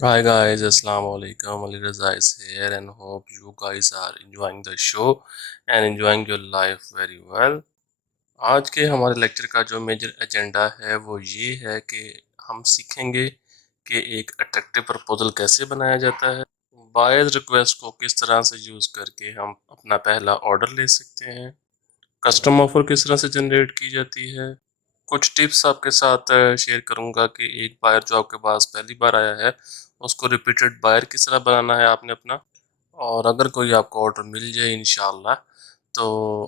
Hi guys, Assalamu alaikum. Ali Raza is here and hope you guys are enjoying the show and enjoying your life very well. आज के हमारे lecture का जो major agenda है वो ये है कि हम सीखेंगे कि एक अट्रैक्टिव प्रपोजल कैसे बनाया जाता है, बायर्स रिक्वेस्ट को किस तरह से यूज़ करके हम अपना पहला ऑर्डर ले सकते हैं, कस्टम ऑफर किस तरह से जनरेट की जाती है, कुछ टिप्स आपके साथ शेयर करूंगा कि एक बायर जो आपके पास पहली बार आया है उसको रिपीटेड बायर किस तरह बनाना है आपने अपना। और अगर कोई आपको ऑर्डर मिल जाए इंशाल्लाह तो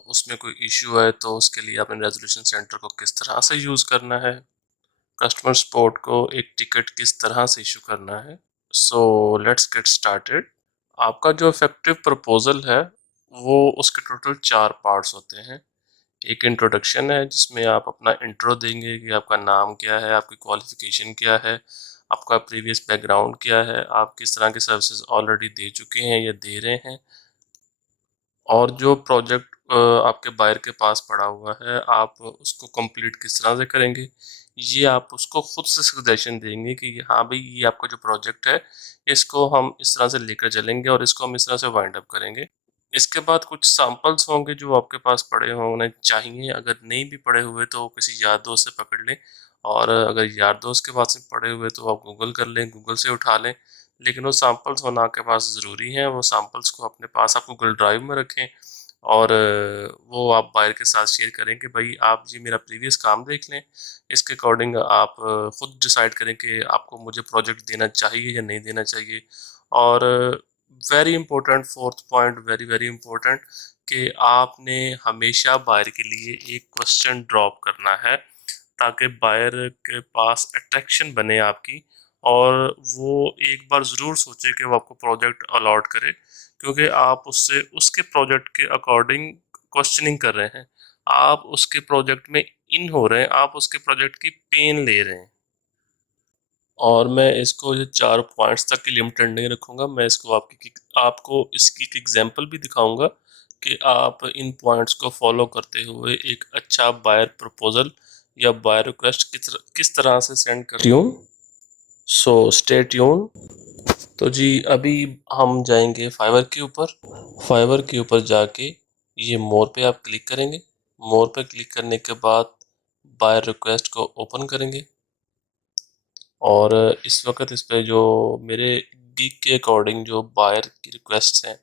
उसमें कोई इश्यू है तो उसके लिए आपने रेजोल्यूशन सेंटर को किस तरह से यूज़ करना है, कस्टमर सपोर्ट को एक टिकट किस तरह से इशू करना है। So let's get started. आपका जो इफेक्टिव प्रपोजल है वो उसके टोटल 4 पार्ट्स होते हैं। एक इंट्रोडक्शन है जिसमें आप अपना इंट्रो देंगे कि आपका नाम क्या है, आपकी क्वालिफिकेशन क्या है, आपका प्रीवियस बैकग्राउंड क्या है, आप किस तरह की सर्विसेज ऑलरेडी दे चुके हैं या दे रहे हैं, और जो प्रोजेक्ट आपके बायर के पास पड़ा हुआ है आप उसको कंप्लीट किस तरह से करेंगे। ये आप उसको खुद से सजेशन देंगे कि हाँ भाई ये आपका जो प्रोजेक्ट है इसको हम इस तरह से लेकर चलेंगे और इसको हम इस तरह से वाइंड अप करेंगे। इसके बाद कुछ सैंपल्स होंगे जो आपके पास पड़े होने चाहिए, अगर नहीं भी पड़े हुए तो किसी यार दोस्त से पकड़ लें, और अगर यार दोस्त के पास में पड़े हुए तो आप गूगल कर लें, गूगल से उठा लें। लेकिन वो सैंपल्स होना आपके पास ज़रूरी है, वो सैंपल्स को अपने पास आप गूगल ड्राइव में रखें और वो आप बायर के साथ शेयर करें कि भाई आप जी मेरा प्रीवियस काम देख लें, इसके अकॉर्डिंग आप खुद डिसाइड करें कि आपको मुझे प्रोजेक्ट देना चाहिए या नहीं देना चाहिए। और very important fourth point, very very important, कि आपने हमेशा बायर के लिए एक क्वेश्चन ड्रॉप करना है ताकि बायर के पास अट्रैक्शन बने आपकी, और वो एक बार ज़रूर सोचे कि वो आपको प्रोजेक्ट अलॉट करे, क्योंकि आप उससे उसके प्रोजेक्ट के अकॉर्डिंग क्वेश्चनिंग कर रहे हैं, आप उसके प्रोजेक्ट में इन हो रहे हैं, आप उसके प्रोजेक्ट की पेन ले रहे हैं। और मैं इसको ये 4 पॉइंट्स तक की लिमिटेड नहीं रखूँगा, मैं इसको आपको इसकी एक एग्जांपल भी दिखाऊँगा कि आप इन पॉइंट्स को फॉलो करते हुए एक अच्छा बायर प्रपोजल या बायर रिक्वेस्ट किस तरह से सेंड कर ट्यून। So stay tune. तो जी अभी हम जाएंगे फाइवर के ऊपर। फाइवर के ऊपर जाके ये मोर पे आप क्लिक करेंगे। मोर पे क्लिक करने के बाद बायर रिक्वेस्ट को ओपन करेंगे, और इस वक्त इस पे जो मेरे गिग के अकॉर्डिंग जो बायर की रिक्वेस्ट हैं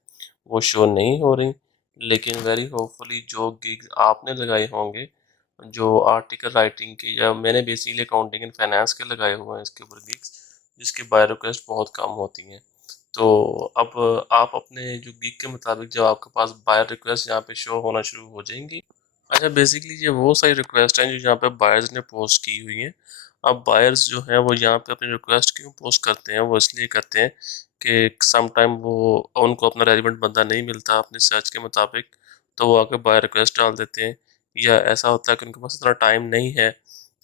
वो शो नहीं हो रही, लेकिन वेरी होपफुली जो गिग आपने लगाए होंगे, जो आर्टिकल राइटिंग के या मैंने बेसिकली अकाउंटिंग एंड फाइनेंस के लगाए हुए हैं इसके ऊपर गिग्स, जिसकी बायर रिक्वेस्ट बहुत कम होती हैं। तो अब आप अपने जो गिग के मुताबिक जब आपके पास बायर रिक्वेस्ट यहाँ पे शो होना शुरू हो जाएंगी। अच्छा, बेसिकली ये वो सारी रिक्वेस्ट हैं जो यहाँ पे बायर्स ने पोस्ट की हुई हैं। अब बायर्स जो हैं वो यहाँ पे अपनी रिक्वेस्ट क्यों पोस्ट करते हैं, वो इसलिए करते हैं कि सम टाइम वो उनको अपना रेलिवेंट बंदा नहीं मिलता अपने सर्च के मुताबिक, तो वो आके बायर रिक्वेस्ट डाल देते हैं। या ऐसा होता है कि उनके पास इतना टाइम नहीं है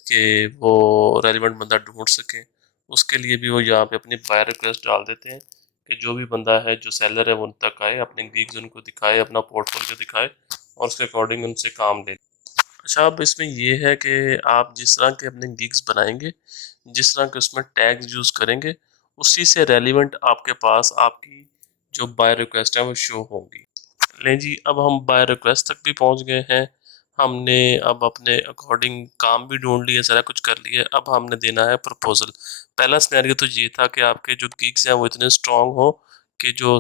कि वो रेलिवेंट बंदा ढूंढ सकें, उसके लिए भी वो यहाँ पे अपनी बायर रिक्वेस्ट डाल देते हैं कि जो भी बंदा है, जो सेलर है, वो उन तक आए, अपने गिग्स उनको दिखाए, अपना पोर्टफोलियो दिखाए और उसके अकॉर्डिंग उनसे काम ले। अच्छा, अब इसमें ये है कि आप जिस तरह के अपने गिग्स बनाएंगे, जिस तरह के उसमें टैग्स यूज़ करेंगे, उसी से रेलिवेंट आपके पास आपकी जो बाय रिक्वेस्ट है वो शो होंगी। लें जी, अब हम बाय रिक्वेस्ट तक भी पहुंच गए हैं। हमने अब अपने अकॉर्डिंग काम भी ढूंढ लिया, सारा कुछ कर लिया, अब हमने देना है प्रपोजल। पहला सिनेरियो तो ये था कि आपके जो गिग्स हैं वो इतने स्ट्रांग हो कि जो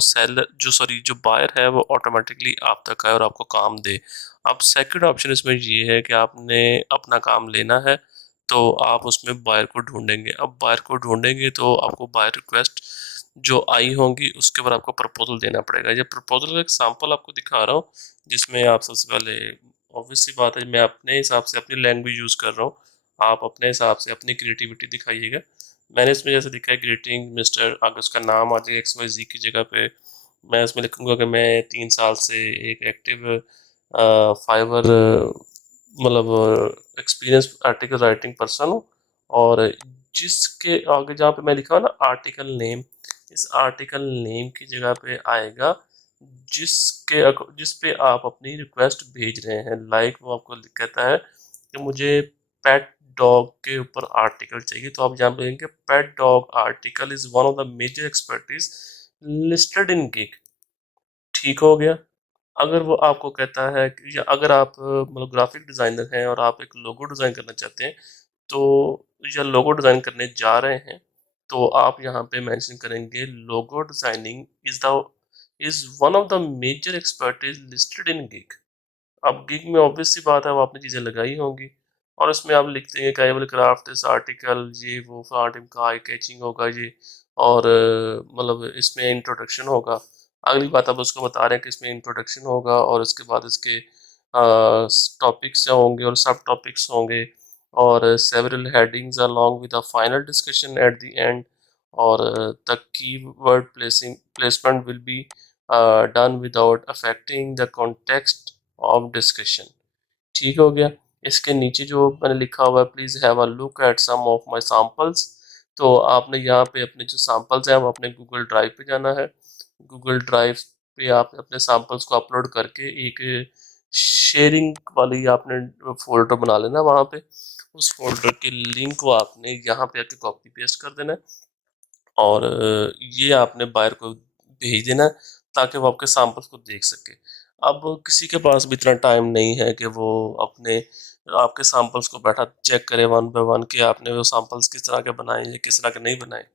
बायर है वो ऑटोमेटिकली आप तक आए और आपको काम दे। अब सेकंड ऑप्शन इसमें ये है कि आपने अपना काम लेना है, तो आप उसमें बायर को ढूंढेंगे। अब बायर को ढूंढेंगे तो आपको बायर रिक्वेस्ट जो आई होंगी उसके ऊपर आपको प्रपोजल देना पड़ेगा। ये प्रपोजल का एग्जांपल आपको दिखा रहा हूँ, जिसमें आप सबसे पहले, ऑब्वियस सी बात है, मैं अपने हिसाब से अपनी लैंग्वेज यूज़ कर रहा हूँ, आप अपने हिसाब से अपनी क्रिएटिविटी दिखाइएगा। मैंने इसमें जैसे दिखा है ग्रीटिंग मिस्टर, आगे उसका नाम आ जाएगा XYZ की जगह पे, मैं इसमें लिखूंगा कि मैं 3 साल से एक एक्टिव फाइवर मतलब एक्सपीरियंस आर्टिकल राइटिंग पर्सन हूँ। और जिसके आगे जहाँ पे मैं लिखा हूँ ना आर्टिकल नेम, इस आर्टिकल नेम की जगह पे आएगा जिस पे आप अपनी रिक्वेस्ट भेज रहे हैं। लाइक वो आपको कहता है कि मुझे पेट डॉग के ऊपर आर्टिकल चाहिए, तो आप यहाँ पे लिखेंगे pet dog article is one of the major expertise listed in gig. ठीक हो गया। अगर वो आपको कहता है कि, या अगर आप मतलब ग्राफिक डिजाइनर हैं और आप एक लोगो डिजाइन करना चाहते हैं, तो या लोगो डिजाइन करने जा रहे हैं, तो आप यहाँ पे मेंशन करेंगे logo designing is one of the major expertise listed in gig. अब गिग में ऑब्वियस सी बात है, वो आपने चीज़ें लगाई होंगी, और इसमें आप लिखते हैं I will craft this article, ये वो फलाना का आई कैचिंग होगा ये, और मतलब इसमें इंट्रोडक्शन होगा। अगली बात आप उसको बता रहे हैं कि इसमें इंट्रोडक्शन होगा और इसके बाद इसके टॉपिक्स होंगे और सब टॉपिक्स होंगे, और several headings along with a final discussion at the end, और the keyword placement will be done without affecting the context of discussion. ठीक हो गया। इसके नीचे जो मैंने लिखा हुआ है please have a look at some of my samples, तो आपने यहाँ पे अपने जो सैंपल्स हैं वो अपने गूगल ड्राइव पे जाना है। गूगल ड्राइव पे आप अपने सैंपल्स को अपलोड करके एक शेयरिंग वाली आपने फोल्डर बना लेना, वहाँ पे उस फोल्डर के लिंक को आपने यहाँ पे आके कॉपी पेस्ट कर देना है, और ये आपने बायर को भेज देना है, ताकि वो आपके सैंपल्स को देख सके। अब किसी के पास भी इतना टाइम नहीं है कि वो अपने आपके सैंपल्स को बैठा चेक करे वन बाय वन कि आपने वो सैंपल्स किस तरह के बनाए या किस तरह के नहीं बनाए।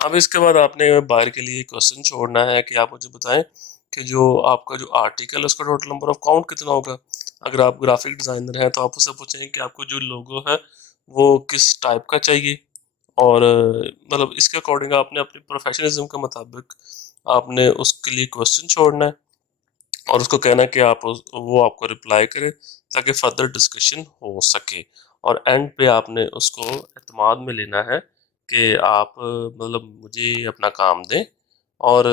अब इसके बाद आपने बायर के लिए क्वेश्चन छोड़ना है कि आप मुझे बताएं कि जो आपका जो आर्टिकल है उसका टोटल नंबर ऑफ काउंट कितना होगा। अगर आप ग्राफिक डिजाइनर हैं तो आप उससे पूछेंगे कि आपको जो लोगो है वो किस टाइप का चाहिए, और मतलब इसके अकॉर्डिंग आपने अपनी प्रोफेशनलिज्म के मुताबिक आपने उसके लिए क्वेश्चन छोड़ना है, और उसको कहना है कि वो आपको रिप्लाई करे ताकि फर्दर डिस्कशन हो सके। और एंड पे आपने उसको एतमाद में लेना है कि आप मतलब मुझे अपना काम दें, और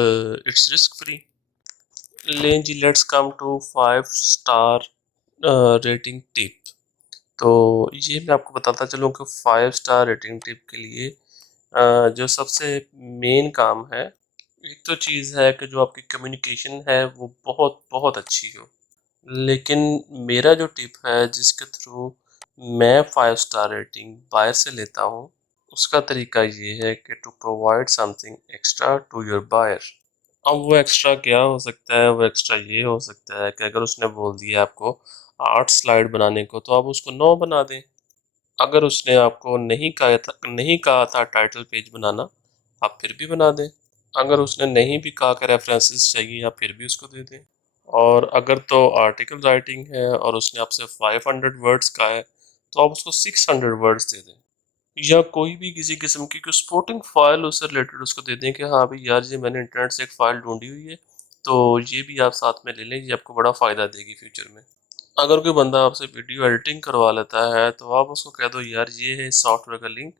इट्स रिस्क फ्री। लें जी, let's come to 5 star rating tip. तो ये मैं आपको बताता चलूँ कि 5 स्टार रेटिंग टिप के लिए जो सबसे मेन काम है, एक तो चीज़ है कि जो आपकी कम्युनिकेशन है वो बहुत बहुत अच्छी हो। लेकिन मेरा जो टिप है जिसके थ्रू मैं 5 स्टार रेटिंग बायर से लेता हूँ, उसका तरीका ये है कि to provide something extra to your buyer. अब वो एक्स्ट्रा क्या हो सकता है, वो एक्स्ट्रा ये हो सकता है कि अगर उसने बोल दिया आपको 8 स्लाइड बनाने को, तो आप उसको 9 बना दें। अगर उसने आपको नहीं कहा था टाइटल पेज बनाना, आप फिर भी बना दें। अगर उसने नहीं भी कहा कि रेफरेंसेस चाहिए, आप फिर भी उसको दे दें। और अगर तो आर्टिकल राइटिंग है और उसने आपसे 500 वर्ड्स का है, तो आप उसको 600 वर्ड्स दे दें। या कोई भी किसी किस्म की कोई सपोर्टिंग फाइल उससे रिलेटेड उसको दे दें कि हाँ भाई यार, ये मैंने इंटरनेट से एक फ़ाइल ढूंढी हुई है, तो ये भी आप साथ में ले लें, ये आपको बड़ा फ़ायदा देगी फ्यूचर में। अगर कोई बंदा आपसे वीडियो एडिटिंग करवा लेता है, तो आप उसको कह दो यार ये है सॉफ्टवेयर का लिंक,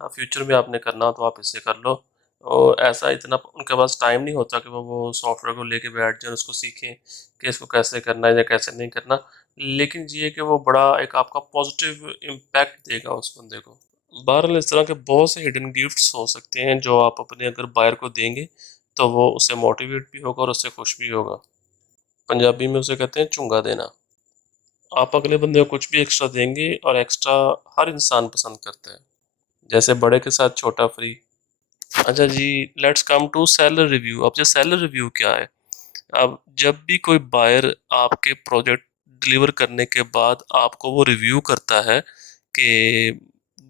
फ्यूचर में आपने करना हो तो आप इससे कर लो। और ऐसा इतना उनके पास टाइम नहीं होता कि वो सॉफ्टवेयर को लेके बैठ जाए, उसको सीखें कि इसको कैसे करना है या कैसे नहीं करना। लेकिन ये कि वो बड़ा एक आपका पॉजिटिव इम्पैक्ट देगा उस बंदे को। बहरहाल इस तरह के बहुत से हिडन गिफ्ट्स हो सकते हैं जो आप अपने अगर बायर को देंगे, तो वो उससे मोटिवेट भी होगा और उससे खुश भी होगा। पंजाबी में उसे कहते हैं चुंगा देना। आप अगले बंदे को कुछ भी एक्स्ट्रा देंगे, और एक्स्ट्रा हर इंसान पसंद करता है, जैसे बड़े के साथ छोटा फ्री। अच्छा जी, let's come to seller review. अब जो सेलर रिव्यू क्या है, अब जब भी कोई बायर आपके प्रोजेक्ट डिलीवर करने के बाद आपको वो रिव्यू करता है कि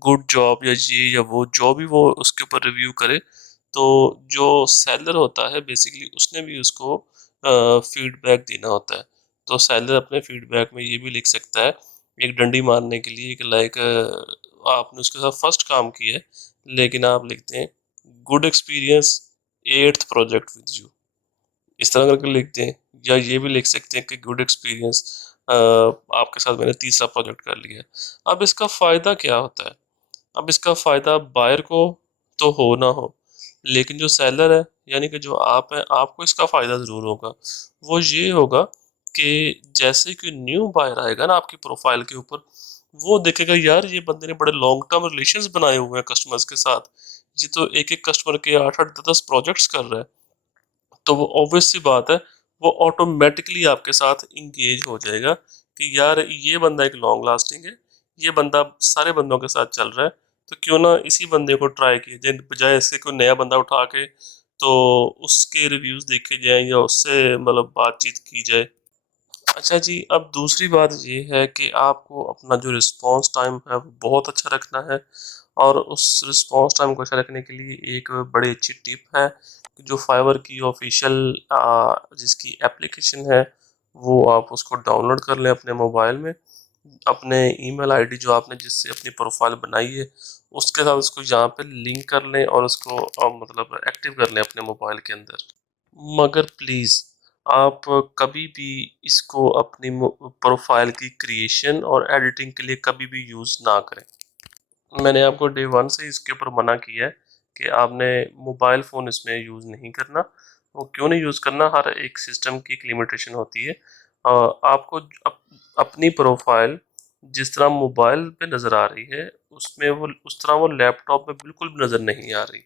गुड जॉब या ये या वो, जो भी वो उसके ऊपर रिव्यू करे, तो जो सेलर होता है बेसिकली उसने भी उसको फीडबैक देना होता है। तो सेलर अपने फीडबैक में ये भी लिख सकता है, एक डंडी मारने के लिए कि लाइक आपने उसके साथ फर्स्ट काम किया है, लेकिन आप लिखते हैं good experience 8th project with you, इस तरह करके लिखते हैं। या ये भी लिख सकते हैं कि गुड एक्सपीरियंस आपके साथ मैंने तीसरा प्रोजेक्ट कर लिया। अब इसका फ़ायदा क्या होता है? अब इसका फ़ायदा बायर को तो हो ना हो, लेकिन जो सेलर है यानी कि जो आप हैं, आपको इसका फ़ायदा ज़रूर होगा। वो ये होगा कि जैसे कि न्यू बायर आएगा ना आपकी प्रोफाइल के ऊपर, वो देखेगा यार ये बंदे ने बड़े लॉन्ग टर्म रिलेशंस बनाए हुए हैं कस्टमर्स के साथ, ये तो एक एक कस्टमर के 8-8 10 प्रोजेक्ट्स कर रहा है। तो वो ऑब्वियस सी बात है, वो ऑटोमेटिकली आपके साथ इंगेज हो जाएगा कि यार ये बंदा एक लॉन्ग लास्टिंग है, ये बंदा सारे बंदों के साथ चल रहा है, तो क्यों ना इसी बंदे को ट्राई किया जाए, बजाय इसके कोई नया बंदा उठा के तो उसके रिव्यूज देखे जाएं या उससे मतलब बातचीत की जाए। अच्छा जी, अब दूसरी बात ये है कि आपको अपना जो रिस्पॉन्स टाइम है वो बहुत अच्छा रखना है, और उस रिस्पॉन्स टाइम को अच्छा रखने के लिए एक बड़ी अच्छी टिप है कि जो फाइवर की ऑफिशियल जिसकी एप्लीकेशन है वो आप उसको डाउनलोड कर लें अपने मोबाइल में। अपने ईमेल आईडी जो आपने जिससे अपनी प्रोफाइल बनाई है उसके साथ उसको यहाँ पे लिंक कर लें और उसको मतलब एक्टिव कर लें अपने मोबाइल के अंदर। मगर प्लीज़ आप कभी भी इसको अपनी प्रोफाइल की क्रिएशन और एडिटिंग के लिए कभी भी यूज़ ना करें। मैंने आपको डे वन से इसके ऊपर मना किया है कि आपने मोबाइल फ़ोन इसमें यूज़ नहीं करना। वो क्यों नहीं यूज़ करना, हर एक सिस्टम की एक लिमिटेशन होती है। आपको अपनी प्रोफाइल जिस तरह मोबाइल पे नज़र आ रही है उसमें वो उस तरह वो लैपटॉप में बिल्कुल भी नज़र नहीं आ रही,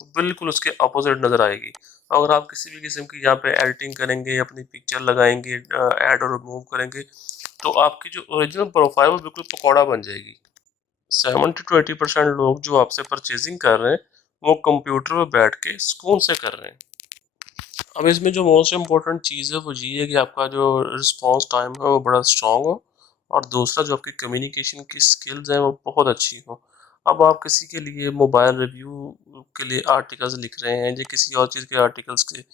वो बिल्कुल उसके अपोजिट नज़र आएगी। अगर आप किसी भी किस्म की यहाँ पे एडिटिंग करेंगे, अपनी पिक्चर लगाएंगे, ऐड और रिमूव करेंगे, तो आपकी जो ओरिजिनल प्रोफाइल वो बिल्कुल पकौड़ा बन जाएगी। 70 to 80% लोग जो आपसे परचेजिंग कर रहे हैं वो कंप्यूटर पे बैठ के सुकून से कर रहे हैं। अब इसमें जो मोस्ट इम्पोर्टेंट चीज़ है वो ये है कि आपका जो रिस्पॉन्स टाइम है वो बड़ा स्ट्रॉन्ग हो, और दूसरा जो आपकी कम्युनिकेशन की स्किल्स हैं वो बहुत अच्छी हो। अब आप किसी के लिए मोबाइल रिव्यू के लिए आर्टिकल्स लिख रहे हैं या किसी और चीज़ के आर्टिकल्स के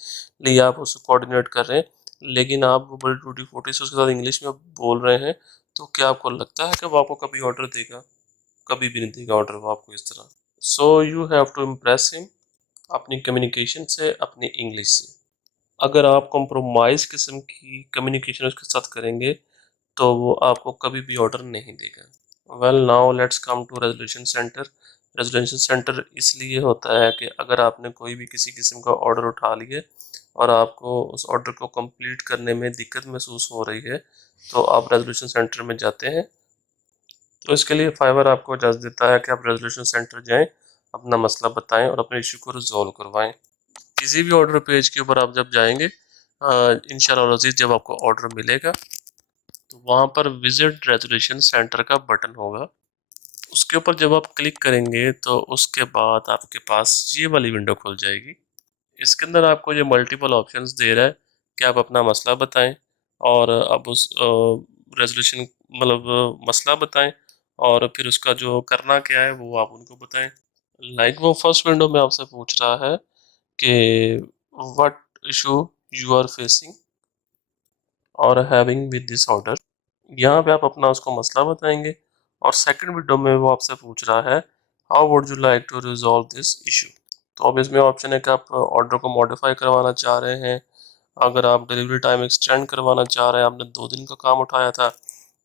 लिए आप उसको कोऑर्डिनेट कर रहे हैं, लेकिन आप वो बड़ी टूटी फूटी से उसके साथ इंग्लिश में बोल रहे हैं, तो क्या आपको लगता है कि वो आपको कभी ऑर्डर देगा? कभी भी नहीं देगा ऑर्डर वो आपको इस तरह। So you have to impress him अपनी कम्युनिकेशन से, अपनी इंग्लिश से। अगर आप कॉम्प्रोमाइज़ किस्म की कम्युनिकेशन उसके साथ करेंगे तो वो आपको कभी भी ऑर्डर नहीं देगा। Well now let's come to resolution center. Resolution center इसलिए होता है कि अगर आपने कोई भी किसी किस्म का ऑर्डर उठा लिया और आपको उस ऑर्डर को कंप्लीट करने में दिक्कत महसूस हो रही है, तो आप रेजोल्यूशन सेंटर में जाते हैं। तो इसके लिए फाइवर आपको इजाज़त देता है कि आप रेजोल्यूशन सेंटर जाएं, अपना मसला बताएं और अपने इशू को रिजॉल्व करवाएं। किसी भी ऑर्डर पेज के ऊपर आप जब जाएंगे, इंशाल्लाह अज़ीज़ जब आपको ऑर्डर मिलेगा तो वहाँ पर विजिट रेजोल्यूशन सेंटर का बटन होगा। उसके ऊपर जब आप क्लिक करेंगे तो उसके बाद आपके पास ये वाली विंडो खुल जाएगी। इसके अंदर आपको ये मल्टीपल ऑप्शंस दे रहा है कि आप अपना मसला बताएं, और अब उस रेजोल्यूशन मतलब मसला बताएं, और फिर उसका जो करना क्या है वो आप उनको बताएं। लाइक वो फर्स्ट विंडो में आपसे पूछ रहा है कि what issue you are facing और हैविंग विद दिस ऑर्डर। यहाँ पे आप अपना उसको मसला बताएंगे, और सेकंड विंडो में वो आपसे पूछ रहा है how would you like to resolve this issue. तो अब इसमें ऑप्शन है कि आप ऑर्डर को मॉडिफाई करवाना चाह रहे हैं, अगर आप डिलीवरी टाइम एक्सटेंड करवाना चाह रहे हैं, आपने 2 दिन का काम उठाया था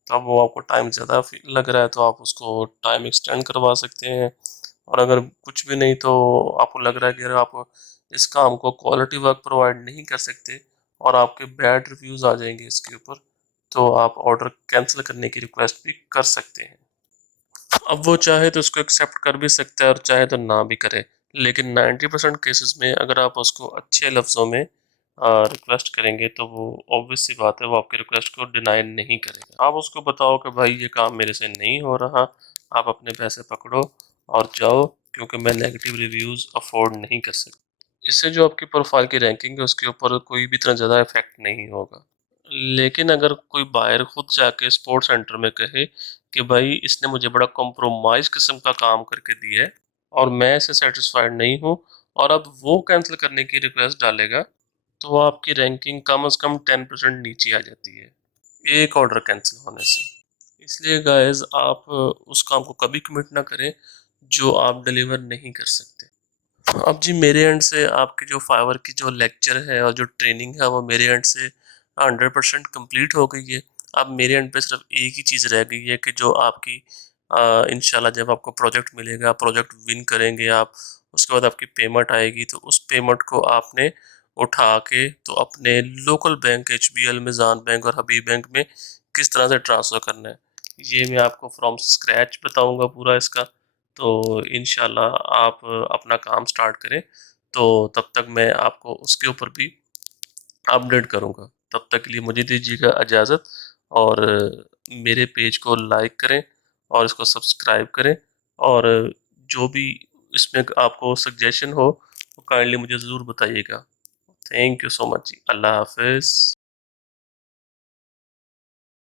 तो अब वो आपको टाइम ज़्यादा लग रहा है तो आप उसको टाइम एक्सटेंड करवा सकते हैं, और अगर कुछ भी नहीं तो आपको लग रहा है कि अगर आप इस काम को क्वालिटी वर्क प्रोवाइड नहीं कर सकते और आपके बैड रिव्यूज़ आ जाएंगे इसके ऊपर, तो आप ऑर्डर कैंसिल करने की रिक्वेस्ट भी कर सकते हैं। अब वो चाहे तो उसको एक्सेप्ट कर भी सकता है और चाहे तो ना भी करे, लेकिन 90% केसेस में अगर आप उसको अच्छे लफ्ज़ों में रिक्वेस्ट करेंगे तो वो ऑब्वियस सी बात है वो आपकी रिक्वेस्ट को डिनाई नहीं करेगा। आप उसको बताओ कि भाई ये काम मेरे से नहीं हो रहा, आप अपने पैसे पकड़ो और जाओ, क्योंकि मैं नेगेटिव रिव्यूज़ अफोर्ड नहीं कर सकता। इससे जो आपकी प्रोफाइल की रैंकिंग है उसके ऊपर कोई भी इतना ज़्यादा इफेक्ट नहीं होगा। लेकिन अगर कोई बायर खुद जाके स्पोर्ट्स सेंटर में कहे कि भाई इसने मुझे बड़ा कॉम्प्रोमाइज़ किस्म का काम करके दिया है और मैं इससे सेटिस्फाइड नहीं हूँ, और अब वो कैंसिल करने की रिक्वेस्ट डालेगा, तो आपकी रैंकिंग कम से कम 10% नीचे आ जाती है एक ऑर्डर कैंसिल होने से। इसलिए गाइस आप उस काम को कभी कमिट ना करें जो आप डिलीवर नहीं कर सकते। अब जी मेरे एंड से आपकी जो फाइवर की जो लेक्चर है और जो ट्रेनिंग है वो मेरे एंड से 100% कंप्लीट हो गई है। अब मेरे एंड पे सिर्फ एक ही चीज़ रह गई है कि जो आपकी इंशाल्लाह जब आपको प्रोजेक्ट मिलेगा, प्रोजेक्ट विन करेंगे आप, उसके बाद आपकी पेमेंट आएगी, तो उस पेमेंट को आपने उठा के तो अपने local bank HBL, Meezan bank और हबीब बैंक में किस तरह से ट्रांसफ़र करना है, ये मैं आपको फ्रॉम स्क्रैच बताऊंगा पूरा इसका। तो इंशाल्लाह आप अपना काम स्टार्ट करें, तो तब तक मैं आपको उसके ऊपर भी अपडेट करूंगा। तब तक के लिए मुझे दीजिएगा इजाज़त, और मेरे पेज को लाइक करें और इसको सब्सक्राइब करें। और जो भी इसमें आपको सजेशन हो वो काइंडली मुझे ज़रूर बताइएगा। थैंक यू सो मच जी। अल्लाह हाफिज़।